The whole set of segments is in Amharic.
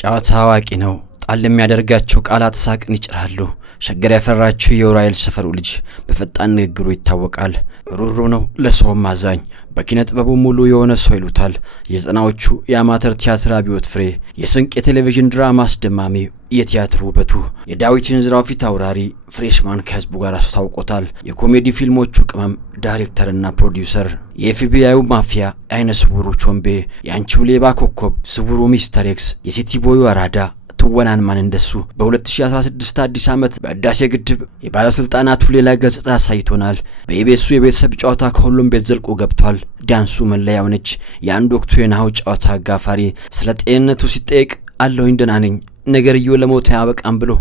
ጨዋታ አዋቂ ነው ጣል የሚያደርጋቸው ቃላት ሳቅን ይጭራሉ። ሸገር ያፈራችው የኡራኤል ሰፈሩ ልጅ በፈጣን ንግግሩ ይታወቃል። ሩሩ ነው ለሰውም አዛኝ በኪነ ጥበቡ ሙሉ የሆነ ሰው ይሉታል። የዘጠናዎቹ የአማተር ቲያትር አብዮት ፍሬ የስንቅ የቴሌቪዥን ድራማ አስደማሚ የቲያትር ውበቱ የዳዊት እንዝራው ፊት አውራሪ ፍሬሽማን ከህዝቡ ጋር አስተዋውቆታል። የኮሜዲ ፊልሞቹ ቅመም ዳይሬክተርና ፕሮዲውሰር የኤፍቢአዩ ማፊያ አይነ ስውሩ ቾምቤ የአንቺው ሌባ ኮከብ ስውሩ ሚስተር ኤክስ የሲቲ ቦዩ አራዳ ትወናን ማን እንደሱ በ2016 አዲስ ዓመት በህዳሴ ግድብ የባለስልጣናቱ ሌላ ገጽታ አሳይቶናል። በኢቢኤሱ የቤተሰብ ጨዋታ ከሁሉም ቤት ዘልቆ ገብቷል። ዳንሱ መለያው ነች። የአንድ ወቅቱ የናሁ ጨዋታ አጋፋሪ ስለ ጤንነቱ ሲጠየቅ አለሁኝ ደህና ነኝ ነገርየው ለሞት ያበቃም ብሎ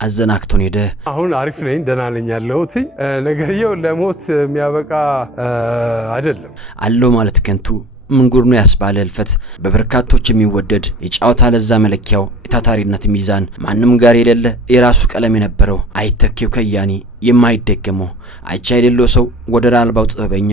አዘናክቶን ሄደ። አሁን አሪፍ ነኝ ደህና ነኝ ያለሁት ነገርየው ለሞት የሚያበቃ አይደለም አለው ማለት ከንቱ ምንጉር ነው ያስባለ ህልፈት በበርካቶች የሚወደድ የጫወታ ለዛ መለኪያው የታታሪነት ሚዛን ማንም ጋር የሌለ የራሱ ቀለም የነበረው አይተኬው ከያኒ የማይደገመው አይቻ የሌለው ሰው ወደር አልባው ጥበበኛ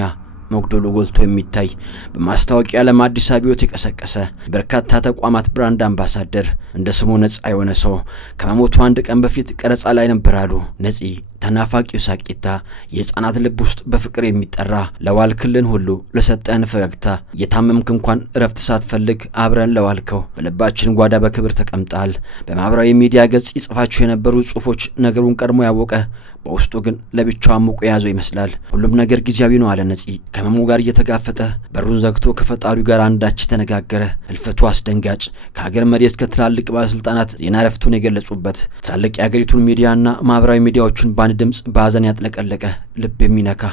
ሞግዶሎ ጎልቶ የሚታይ በማስታወቂያ ዓለም አዲስ አብዮት የቀሰቀሰ በርካታ ተቋማት ብራንድ አምባሳደር እንደ ስሙ ነጻ የሆነ ሰው ከመሞቱ አንድ ቀን በፊት ቀረጻ ላይ ነበራሉ። ነጺ ተናፋቂው ሳቂታ የህፃናት ልብ ውስጥ በፍቅር የሚጠራ ለዋልክልን ሁሉ ለሰጠን ፈገግታ የታመምክ እንኳን እረፍት ሳትፈልግ አብረን ለዋልከው በልባችን ጓዳ በክብር ተቀምጣል። በማህበራዊ ሚዲያ ገጽ ይጽፋቸው የነበሩ ጽሁፎች ነገሩን ቀድሞ ያወቀ በውስጡ ግን ለብቻው አሙቆ ያዘው ይመስላል። ሁሉም ነገር ጊዜያዊ ነው አለ ነጺ ከመሙ ጋር እየተጋፈጠ በሩን ዘግቶ ከፈጣሪው ጋር አንዳች ተነጋገረ። ህልፈቱ አስደንጋጭ ከሀገር መሪ እስከ ትላልቅ ባለስልጣናት ዜና ረፍቱን የገለጹበት ትላልቅ የሀገሪቱን ሚዲያና ማህበራዊ ሚዲያዎችን በአንድ ድምጽ በሀዘን ያጥለቀለቀ ልብ የሚነካ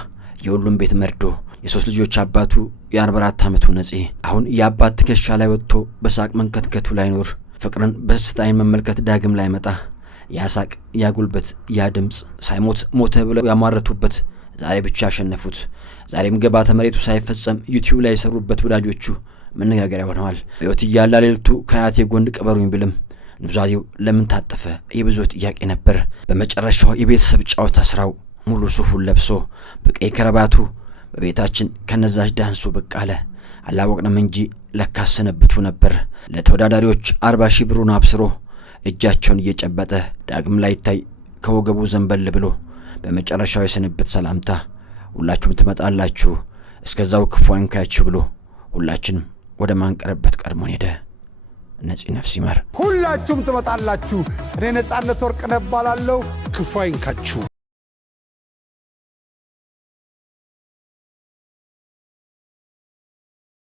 የሁሉም ቤት መርዶ የሶስት ልጆች አባቱ የ44 ዓመቱ ነጺ አሁን የአባት ትከሻ ላይ ወጥቶ በሳቅ መንከትከቱ ላይኖር ፍቅርን በስስታይን መመልከት ዳግም ላይ መጣ። ያሳቅ ያጉልበት ያ ድምጽ ሳይሞት ሞተ ብለው ያማረቱበት ዛሬ ብቻ ያሸነፉት ዛሬም ገባተ መሬቱ ሳይፈጸም ዩቲዩብ ላይ የሰሩበት ወዳጆቹ መነጋገሪያ ሆነዋል። በህይወት እያለ ሌሊቱ ከአያቴ ጎን ቀበሩኝ ብልም ኑዛዜው ለምን ታጠፈ የብዙ ጥያቄ ነበር። በመጨረሻው የቤተሰብ ጨዋታ ስራው ሙሉ ሱፉን ለብሶ በቀይ ከረባቱ በቤታችን ከነዛች ዳንሱ ብቅ አለ። አላወቅንም እንጂ ለካሰነብቱ ነበር። ለተወዳዳሪዎች 40,000 ብሩን አብስሮ እጃቸውን እየጨበጠ ዳግም ላይ ታይ ከወገቡ ዘንበል ብሎ በመጨረሻው የስንብት ሰላምታ ሁላችሁም ትመጣላችሁ እስከዛው ክፉ አይንካችሁ ብሎ ሁላችንም ወደ ማንቀረበት ቀድሞን ሄደ። ነጺ ነፍስ ይማር። ሁላችሁም ትመጣላችሁ። እኔ ነጻነት ወርቅነህ እባላለሁ። ክፉ አይንካችሁ።